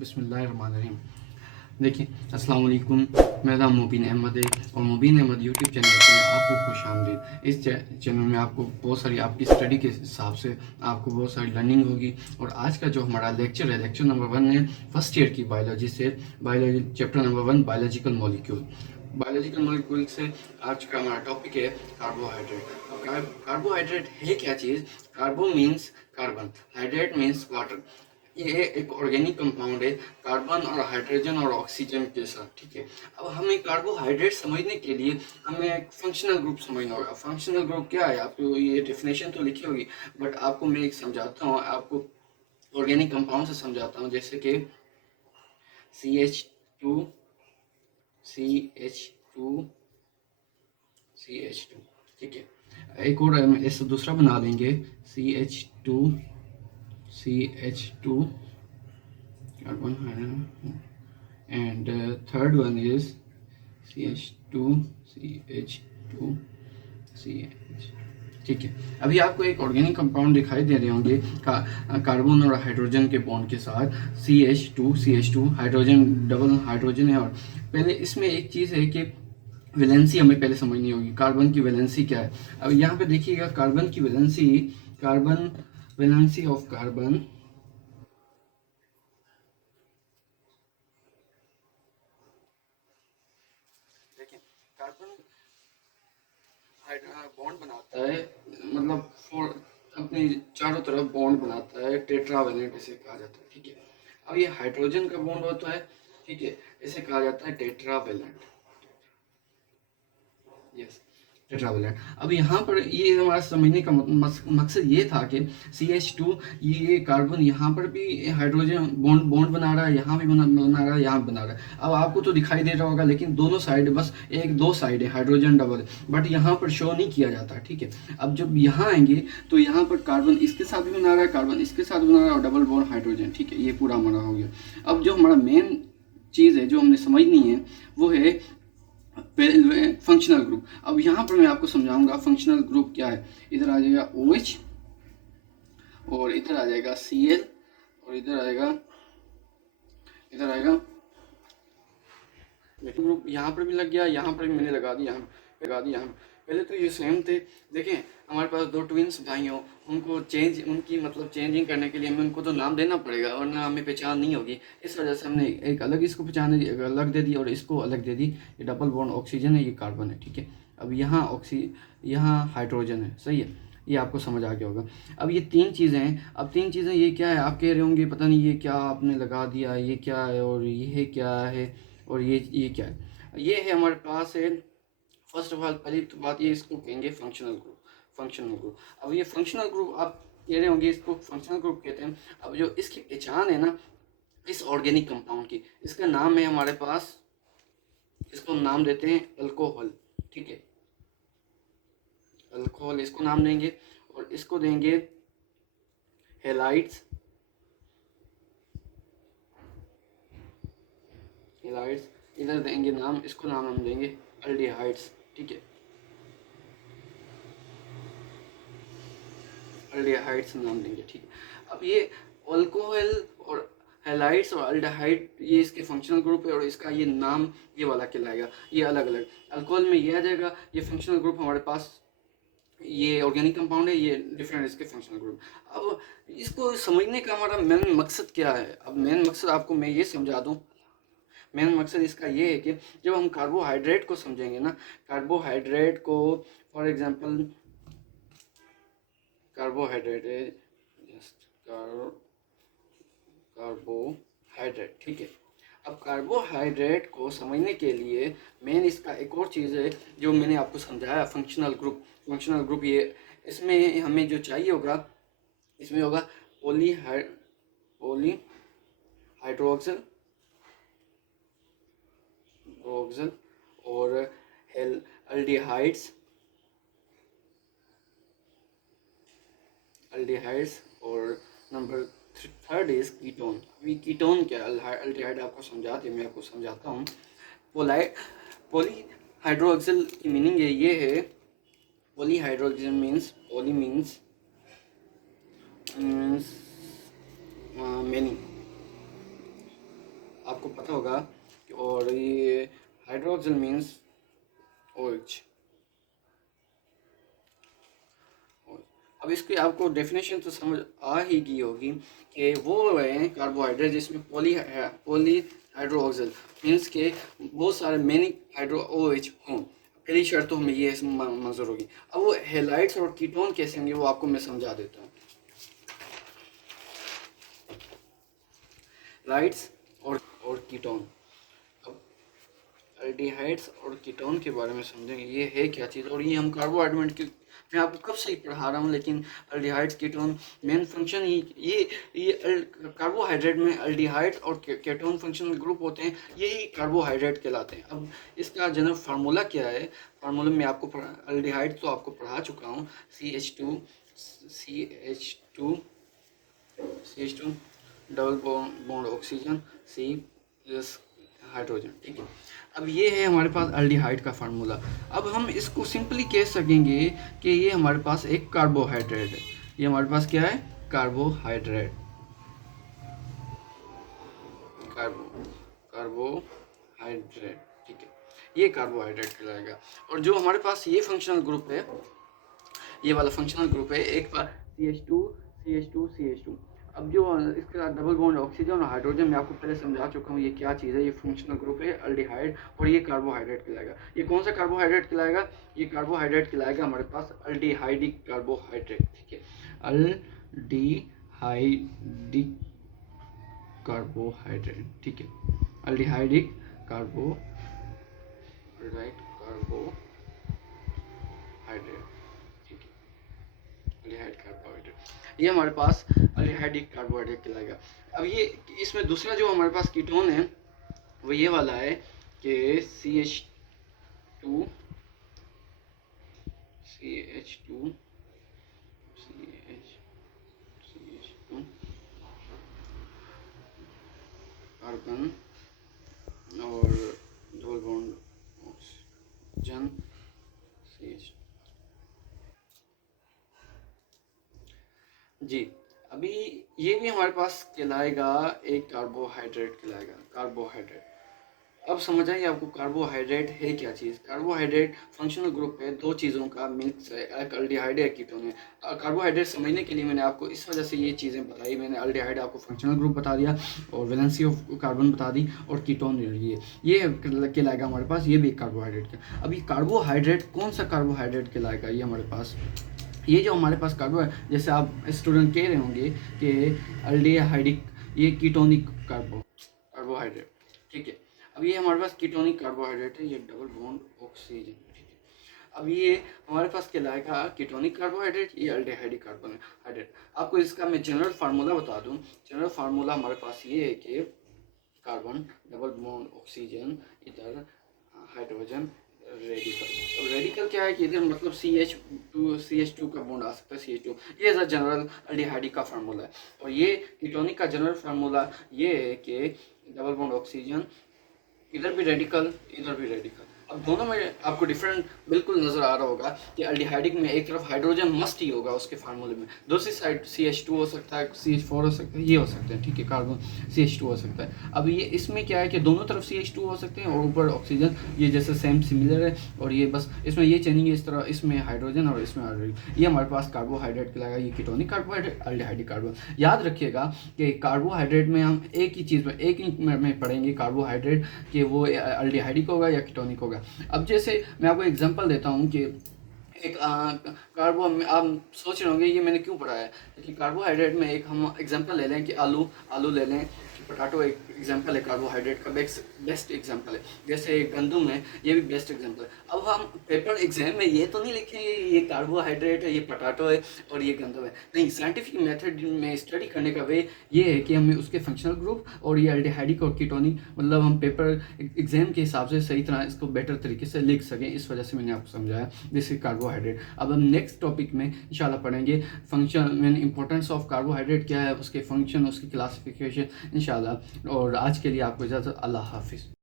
बिस्मिल्लाहिर्रहमानिर्रहीम। देखिए, अस्सलाम वालेकुम। मेरा नाम मुबीन अहमद है और मुबीन अहमद यूट्यूब चैनल पे आपको खुशामदीद। इस चैनल में आपको बहुत सारी आपकी स्टडी के हिसाब से आपको बहुत सारी लर्निंग होगी। और आज का जो हमारा लेक्चर है, लेक्चर नंबर 1 है फर्स्ट ईयर की बायोलॉजी से। Biology chapter number 1 biological molecule. Biological molecule से आज का हमारा टॉपिक है कार्बोहाइड्रेट। कार्बोहाइड्रेट है क्या चीज़? Carbo means carbon, hydrate means water. ये एक ऑर्गेनिक कंपाउंड है कार्बन और हाइड्रोजन और ऑक्सीजन के साथ, ठीक है। अब हमें कार्बोहाइड्रेट समझने के लिए हमें एक फंक्शनल ग्रुप समझना होगा। फंक्शनल ग्रुप क्या है? आपको ये डेफिनेशन तो लिखी होगी, बट आपको मैं एक समझाता हूँ, आपको ऑर्गेनिक कंपाउंड से समझाता हूँ। जैसे कि CH2 CH2 CH2, ठीक है। एक और हम इस दूसरा बना देंगे CH2 CH2 carbon and third one is CH2 CH2 CH, ठीक है। अभी आपको एक ऑर्गेनिक कंपाउंड दिखाई दे रहे होंगे कार्बन और हाइड्रोजन के बॉन्ड के साथ। CH2 हाइड्रोजन, डबल हाइड्रोजन है। और पहले इसमें एक चीज़ है कि वैलेंसी हमें पहले समझनी होगी। कार्बन की वैलेंसी क्या है? अब यहाँ पे देखिएगा कार्बन की valency, carbon valency of carbon, देखिए कार्बन बॉन्ड बनाता है, मतलब फोर अपने चारों तरफ बॉन्ड बनाता है, टेट्रावेलेंट इसे कहा जाता है, ठीक है। अब ये हाइड्रोजन का बॉन्ड होता है, ठीक है, इसे कहा जाता है टेट्रावेलेंट। Yes, tetravalent. अब यहाँ पर ये हमारा समझने का मकसद ये था कि CH2 ये कार्बन यहाँ पर भी हाइड्रोजन बॉन्ड बॉन्ड बना रहा है, यहाँ भी बना रहा है, यहाँ बना रहा है। अब आपको तो दिखाई दे रहा होगा, लेकिन दोनों साइड बस एक दो साइड है हाइड्रोजन डबल, बट यहाँ पर शो नहीं किया जाता, ठीक है। अब जब यहाँ आएंगे तो यहाँ पर कार्बन इसके साथ भी बना रहा है, कार्बन इसके साथ बना रहा है और डबल बॉन्ड हाइड्रोजन, ठीक है। ये पूरा हमारा हो गया। अब जो हमारा मेन चीज़ है जो हमने समझनी है वो है फंक्शनल ग्रुप। अब यहाँ पर मैं आपको समझाऊंगा फंक्शनल ग्रुप क्या है। इधर आ जाएगा OH और इधर आ जाएगा Cl और इधर आएगा ग्रुप। यहाँ पर भी लग गया, यहाँ पर भी मैंने लगा दिया, यहाँ पहले तो ये सेम थे। देखें, हमारे पास दो ट्विंस भाई हो, उनको उनकी मतलब चेंजिंग करने के लिए हमें उनको तो नाम देना पड़ेगा, वरना हमें पहचान नहीं होगी। इस वजह से हमने एक अलग इसको पहचान दी, एक अलग दे दी और इसको अलग दे दी। ये डबल बॉन्ड ऑक्सीजन है, ये कार्बन है, ठीक है। अब यहाँ हाइड्रोजन है, सही है। ये आपको समझ आ गया होगा। अब ये तीन चीज़ें हैं। अब तीन चीज़ें ये क्या है? आप कह रहे होंगे पता नहीं ये क्या आपने लगा दिया, ये क्या है और ये क्या है और ये क्या है? ये है हमारे पास है, फर्स्ट ऑफ ऑल पहली तो बात ये, इसको कहेंगे फंक्शनल ग्रुप। फंक्शनल ग्रुप, अब ये फंक्शनल ग्रुप आप कह रहे होंगे इसको फंक्शनल ग्रुप कहते हैं। अब जो इसकी पहचान है ना इस ऑर्गेनिक कंपाउंड की, इसका नाम है हमारे पास, इसको नाम देते हैं अल्कोहल, ठीक है। अल्कोहल इसको नाम देंगे और इसको देंगे हेलाइड्स। इधर देंगे नाम, इसको नाम हम देंगे अल्डिहाइड्स, ठीक है। अल्डिहाइड्स नाम देंगे, ठीक है। अब ये अल्कोहल और हैलाइड्स और अल्डिहाइड ये इसके फंक्शनल ग्रुप है और इसका ये नाम ये वाला कहलाएगा, ये अलग अलग। अल्कोहल में ये आ जाएगा, ये फंक्शनल ग्रुप हमारे पास, ये ऑर्गेनिक कंपाउंड है, ये डिफरेंट इसके फंक्शनल ग्रुप। अब इसको समझने का हमारा मेन मकसद क्या है? अब मेन मकसद आपको मैं ये समझा दूँ। मेन मकसद इसका ये है कि जब हम कार्बोहाइड्रेट को समझेंगे ना, कार्बोहाइड्रेट को फॉर एग्जांपल कार्बोहाइड्रेट है जस्ट कार्बोहाइड्रेट, ठीक है। अब कार्बोहाइड्रेट को समझने के लिए मेन इसका एक और चीज़ है जो मैंने आपको समझाया, फंक्शनल ग्रुप। फंक्शनल ग्रुप ये, इसमें हमें जो चाहिए होगा, इसमें होगा पोली हाइड्रोक्सिल और अल्डिहाइड्स और नंबर थर्ड इज कीटोन। अभी कीटोन क्या, अल्डिहाइड आपको समझाते, मैं आपको समझाता हूँ। पोली हाइड्रोक्सिल की मीनिंग ये है, पोली हाइड्रोक्सिल मीन्स, पोली मीन्स many, आपको पता होगा और ये हाइड्रोक्सिल मीन्स OH। अब इसकी आपको डेफिनेशन तो समझ आ ही गई होगी कि वो है कार्बोहाइड्रेट जिसमें पॉली हाइड्रोक्सिल मीन्स के बहुत सारे मेनी हाइड्रो OH हों। पहली शर्त तो हमें ये मंजूर होगी। अब वो हेलाइट्स और कीटोन कैसे होंगे वो आपको मैं समझा देता हूँ। लाइट्स और कीटोन। अब एल्डिहाइड्स और कीटोन के बारे में समझेंगे ये है क्या चीज़, और ये हम कार्बोहाइड्रेट की मैं आपको कब से ही पढ़ा रहा हूँ, लेकिन एल्डिहाइड्स कीटोन मेन फंक्शन ही ये कार्बोहाइड्रेट में एल्डिहाइड और कीटोन फंक्शनल ग्रुप होते हैं, यही कार्बोहाइड्रेट कहलाते हैं। अब इसका जनरल फार्मूला क्या है, फार्मूला में आपको एल्डिहाइड तो आपको पढ़ा चुका हूँ, CH2 double bond oxygen C plus hydrogen, ठीक है। अब ये है हमारे पास एल्डिहाइड का फार्मूला। अब हम इसको सिंपली कह सकेंगे कि ये हमारे पास एक कार्बोहाइड्रेट है। ये हमारे पास क्या है, कार्बोहाइड्रेट, कार्बोहाइड्रेट, ठीक है। ये कार्बोहाइड्रेट कहलाएगा। और जो हमारे पास ये फंक्शनल ग्रुप है, ये वाला फंक्शनल ग्रुप है, एक बार CH2 अब जो इसके साथ डबल बॉन्ड ऑक्सीजन और हाइड्रोजन मैं आपको पहले समझा चुका हूँ ये क्या चीज़ है। ये फंक्शनल ग्रुप है एल्डिहाइड और ये कार्बोहाइड्रेट कहलाएगा। ये कौन सा कार्बोहाइड्रेट कहलाएगा, ये कार्बोहाइड्रेट कहलाएगा हमारे पास एल्डिहाइडिक कार्बोहाइड्रेट, ठीक है। एल्डिहाइडिक कार्बोहाइड्रेट, ठीक है। एल्डिहाइडिक कार्बोहाइड्रेट, ठीक है। एल्डिहाइड कार्बोहाइड्रेट, ये हमारे पास एल्डिहाइडिक कार्बोहाइड्रेट कहलाएगा। अब ये इसमें दूसरा जो हमारे पास कीटोन है वो ये वाला है कि CH2 कार्बन और डबल बॉन्ड ऑक्सीजन CH। जी, अभी ये भी हमारे पास कहलाएगा एक कार्बोहाइड्रेट कहलाएगा, कार्बोहाइड्रेट। अब समझ आइए आपको कार्बोहाइड्रेट है क्या चीज़। कार्बोहाइड्रेट फंक्शनल ग्रुप है दो चीज़ों का मिक्स है, एक एल्डिहाइड है, कीटोन है। कार्बोहाइड्रेट समझने के लिए मैंने आपको इस वजह से ये चीज़ें बताई। मैंने एल्डिहाइड आपको फंक्शनल ग्रुप बता दिया और वैलेंसी ऑफ कार्बन बता दी, और कीटोन ये कहलाएगा हमारे पास, ये भी एक कार्बोहाइड्रेट का। अभी कार्बोहाइड्रेट कौन सा कार्बोहाइड्रेट कहलाएगा, ये हमारे पास ये जो हमारे पास कार्बोहाइड्रेट, जैसे आप स्टूडेंट कह रहे होंगे कि एल्डिहाइडिक, ये कीटोनिक कार्बोहाइड्रेट, ठीक है। अब ये हमारे पास कीटोनिक कार्बोहाइड्रेट है, ये डबल बॉन्ड ऑक्सीजन, ठीक है। अब ये हमारे पास कहलाएगा कीटोनिक कार्बोहाइड्रेट, ये एल्डिहाइडिक कार्बोहाइड्रेट। आपको इसका मैं जनरल फार्मूला बता दूं। जनरल फार्मूला हमारे पास ये है कि कार्बन डबल बॉन्ड ऑक्सीजन, इधर हाइड्रोजन रेडिकल क्या है कि इधर मतलब CH2 का बॉन्ड आ सकता है, CH2। ये जनरल एल्डिहाइडिक का फार्मूला है। और ये कीटोनिक का जनरल फार्मूला ये है कि डबल बॉन्ड ऑक्सीजन, इधर भी रेडिकल, इधर भी रेडिकल। अब दोनों में आपको डिफरेंट बिल्कुल नज़र आ रहा होगा कि एल्डिहाइडिक में एक तरफ हाइड्रोजन मस्ट ही होगा उसके फार्मूले में, दूसरी साइड CH2 हो सकता है, CH4 हो सकता है, ये हो सकते हैं, ठीक है। कार्बन CH2 हो सकता है। अब ये इसमें क्या है कि दोनों तरफ CH2 हो सकते हैं और ऊपर ऑक्सीजन, ये जैसे सेम सिमिलर है। और ये बस इसमें ये चेंजिंग इस तरह, इसमें हाइड्रोजन और इसमें हाइड्रोजन। ये हमारे पास कार्बोहाइड्रेट कहलाएगा, ये कीटोनिक कार्बोहाइड्रेट, एल्डिहाइडिक कार्बन। याद रखिएगा कि कार्बोहाइड्रेट में हम एक ही चीज़ में एक ही में पढ़ेंगे कार्बोहाइड्रेट कि वो एल्डिहाइडिक होगा या कीटोनिक होगा। अब जैसे मैं आपको एग्जांपल देता हूँ कि एक कार्बो, आप सोच रहे होंगे ये मैंने क्यों पढ़ा है, क्योंकि कार्बोहाइड्रेट में एक हम एग्जांपल ले लें कि आलू ले लें, पोटैटो एक एग्जांपल है कार्बोहाइड्रेट का, बेस्ट एग्जांपल है। जैसे गंदम है, ये भी बेस्ट एग्जांपल है। अब हम पेपर एग्जाम में ये तो नहीं लिखेंगे ये कार्बोहाइड्रेट है, ये पोटैटो है और ये गंदम है, नहीं। साइंटिफिक मेथड में स्टडी करने का वे ये है कि हमें उसके फंक्शनल ग्रुप और ये एल्डिहाइडिक और कीटोनिक, मतलब हम पेपर एग्जाम के हिसाब से सही तरह इसको बेटर तरीके से लिख सकें, इस वजह से मैंने आपको समझाया जैसे कार्बोहाइड्रेट। अब हम नेक्स्ट टॉपिक में इंशाल्लाह पढ़ेंगे फंक्शन में इंपॉर्टेंस ऑफ कार्बोहाइड्रेट क्या है, उसके फंक्शन, उसकी क्लासिफिकेशन इंशाल्लाह। और आज के लिए आपको इजाज़त, अल्लाह हाफिज़।